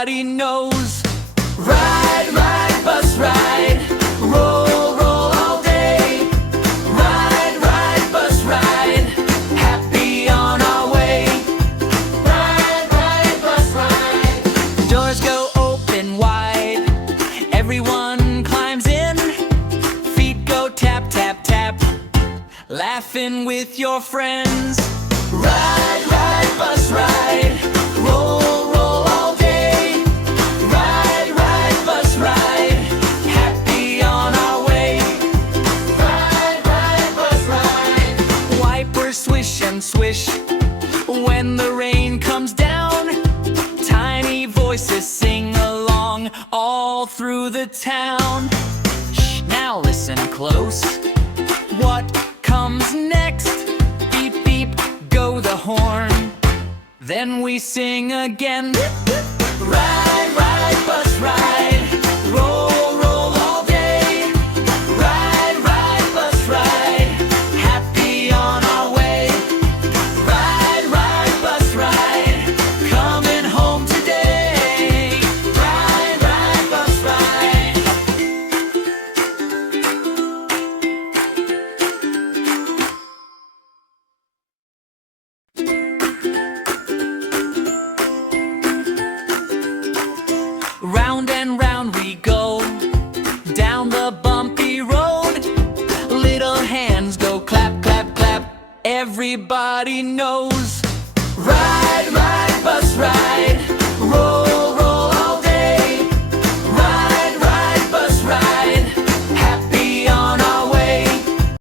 everybody knows. Ride, ride, bus ride, roll, roll all day. Ride, ride, bus ride, happy on our way. Ride, ride, bus ride. Doors go open wide, everyone climbs in. Feet go tap, tap, tap, laughing with your friends. Ride, ride, bus ride, roll, roll all day. Ride, ride, bus ride, happy on our way. Ride, ride, bus ride. Wipers swish and swish when the rain comes down. Tiny voices sing along all through the town. Shh, now listen close. What comes next? Beep, beep, go the horn. Then we sing again. Ride, ride, bus ride, roll, roll all day. Ride, ride, bus ride, happy on our way. Ride, ride, bus ride, coming home today. Ride, ride, bus ride. Round and round we go, down the bumpy road. Little hands go clap, clap, clap, everybody knows.